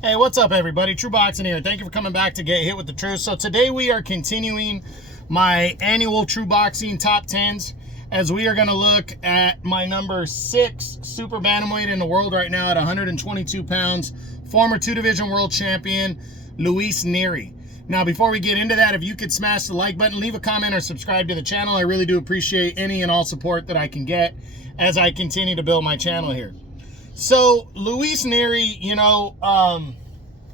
Hey, what's up, everybody? True Boxing here. Thank you for coming back to Get Hit with the Truth. So today we are continuing my annual True Boxing Top 10s, as we are going to look at my number 6 Super Bantamweight in the world right now at 122 pounds, former 2-division world champion, Luis Nery. Now, before we get into that, if you could smash the like button, leave a comment, or subscribe to the channel. I really do appreciate any and all support that I can get as I continue to build my channel here. So Luis Nery,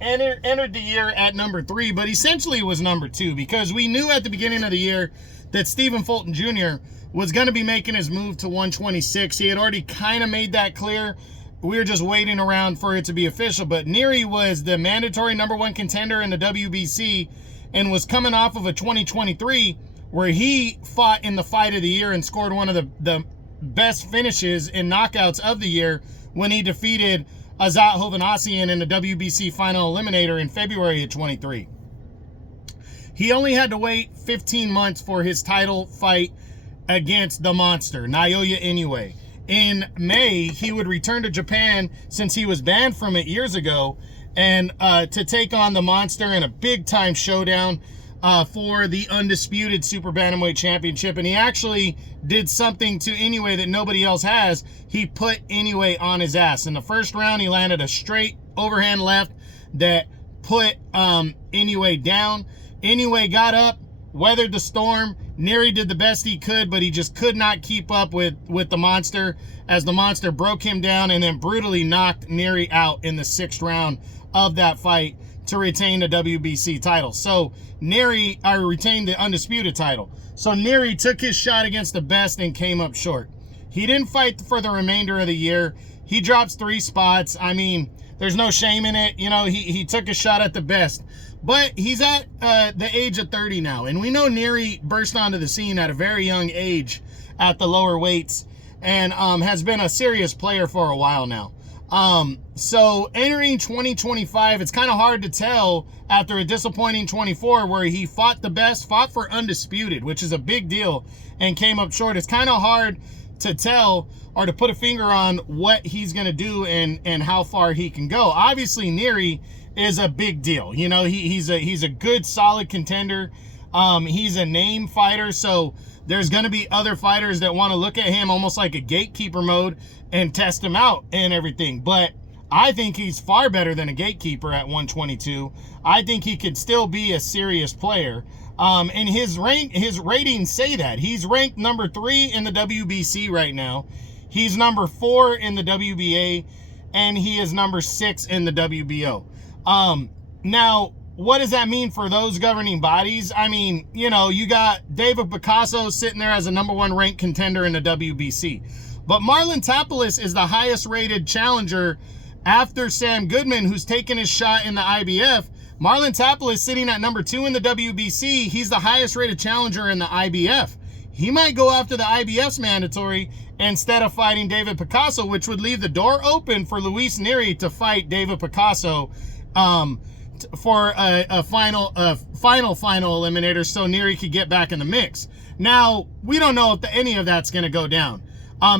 entered the year at number 3, but essentially was number 2, because we knew at the beginning of the year that Stephen Fulton Jr. was going to be making his move to 126. He had already kind of made that clear. We were just waiting around for it to be official, but Nery was the mandatory number 1 contender in the WBC and was coming off of a 2023 where he fought in the fight of the year and scored one of the best finishes in knockouts of the year when he defeated Azat Hovhannissian in the WBC final eliminator in February of 23. He only had to wait 15 months for his title fight against the monster, Naoya Inoue. In May, he would return to Japan, since he was banned from it years ago, and to take on the monster in a big-time showdown for the undisputed Super Bantamweight Championship. And he actually did something to Inoue that nobody else has. He put Inoue on his ass. In the first round, he landed a straight overhand left that put Inoue down. Inoue got up, weathered the storm. Nery did the best he could, but he just could not keep up with the monster, as the monster broke him down and then brutally knocked Nery out in the 6th round of that fight to retain the WBC title. So Nery retained the undisputed title. So Nery took his shot against the best and came up short. He didn't fight for the remainder of the year. He drops 3 spots. I mean, there's no shame in it. He took a shot at the best. But he's at the age of 30 now. And we know Nery burst onto the scene at a very young age at the lower weights and has been a serious player for a while now. So entering 2025, it's kind of hard to tell after a disappointing 24 where he fought the best, fought for undisputed, which is a big deal, and came up short. It's kind of hard to tell or to put a finger on what he's going to do and how far he can go. Obviously, Nery is a big deal. He's a good, solid contender. He's a name fighter, so there's going to be other fighters that want to look at him almost like a gatekeeper mode and test him out and everything. But I think he's far better than a gatekeeper at 122. I think he could still be a serious player. And his ratings say that. He's ranked number 3 in the WBC right now. He's number 4 in the WBA, and he is number 6 in the WBO. Now, what does that mean for those governing bodies? I mean, you got David Picasso sitting there as a number 1 ranked contender in the WBC. But Marlon Tapales is the highest rated challenger after Sam Goodman, who's taken his shot in the IBF. Marlon Tapales sitting at number 2 in the WBC. He's the highest rated challenger in the IBF. He might go after the IBF's mandatory instead of fighting David Picasso, which would leave the door open for Luis Nery to fight David Picasso for a final eliminator, so Nery could get back in the mix. Now, we don't know if any of that's going to go down,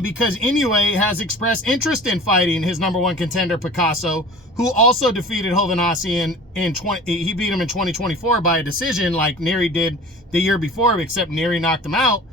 because Inoue has expressed interest in fighting his number 1 contender, Picasso, who also defeated Hovhannissian he beat him in 2024 by a decision like Nery did the year before, except Nery knocked him out.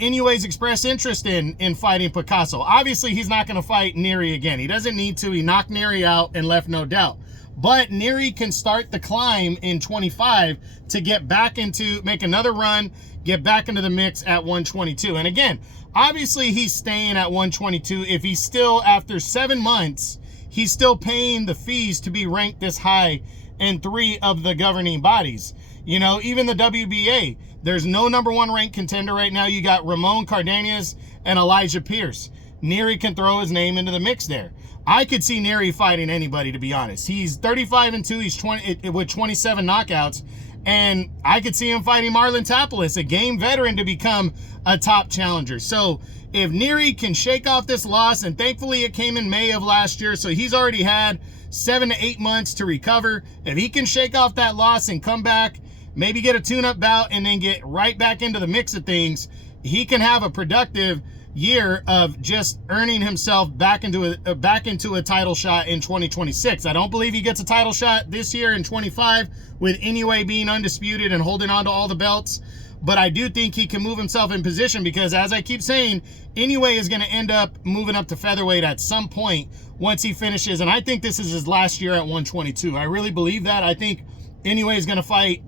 Inoue's expressed interest in fighting Picasso. Obviously, he's not going to fight Nery again. He doesn't need to. He knocked Nery out and left no doubt. But Nery can start the climb in 25 to make another run, get back into the mix at 122. And again, obviously he's staying at 122 if he's still, after 7 months, he's still paying the fees to be ranked this high in 3 of the governing bodies. Even the WBA, there's no number 1 ranked contender right now. You got Ramon Cardenas and Elijah Pierce. Nery can throw his name into the mix there. I could see Nery fighting anybody, to be honest. He's 35-2. He's 20 with 27 knockouts. And I could see him fighting Marlon Tapales, a game veteran, to become a top challenger. So if Nery can shake off this loss, and thankfully it came in May of last year, so he's already had 7 to 8 months to recover. If he can shake off that loss and come back, maybe get a tune-up bout, and then get right back into the mix of things, he can have a productive year of just earning himself back into a title shot in 2026. I don't believe he gets a title shot this year in 25 with Inoue being undisputed and holding on to all the belts. But I do think he can move himself in position because, as I keep saying, Inoue is going to end up moving up to featherweight at some point once he finishes. And I think this is his last year at 122. I really believe that. I think Inoue is going to fight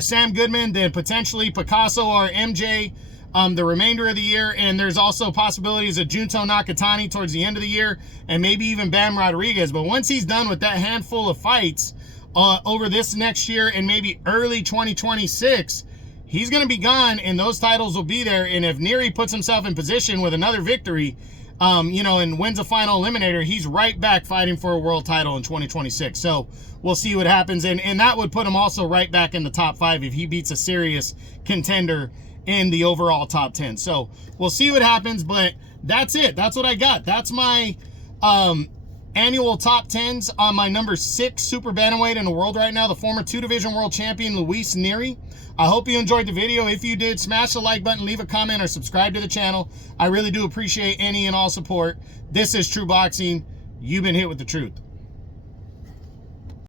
Sam Goodman, then potentially Picasso or MJ the remainder of the year. And there's also possibilities of Junto Nakatani towards the end of the year, and maybe even Bam Rodriguez. But once he's done with that handful of fights over this next year and maybe early 2026, he's going to be gone, and those titles will be there. And if Nery puts himself in position with another victory, and wins a final eliminator, he's right back fighting for a world title in 2026. So we'll see what happens. And that would put him also right back in the top 5 if he beats a serious contender in the overall top 10. So we'll see what happens, but that's it. That's what I got. That's my annual top 10s on my number 6 super bantamweight in the world right now, the former 2-division world champion Luis Nery. I hope you enjoyed the video. If you did, smash the like button, leave a comment, or subscribe to the channel. I really do appreciate any and all support. This is True Boxing. You've been hit with the truth.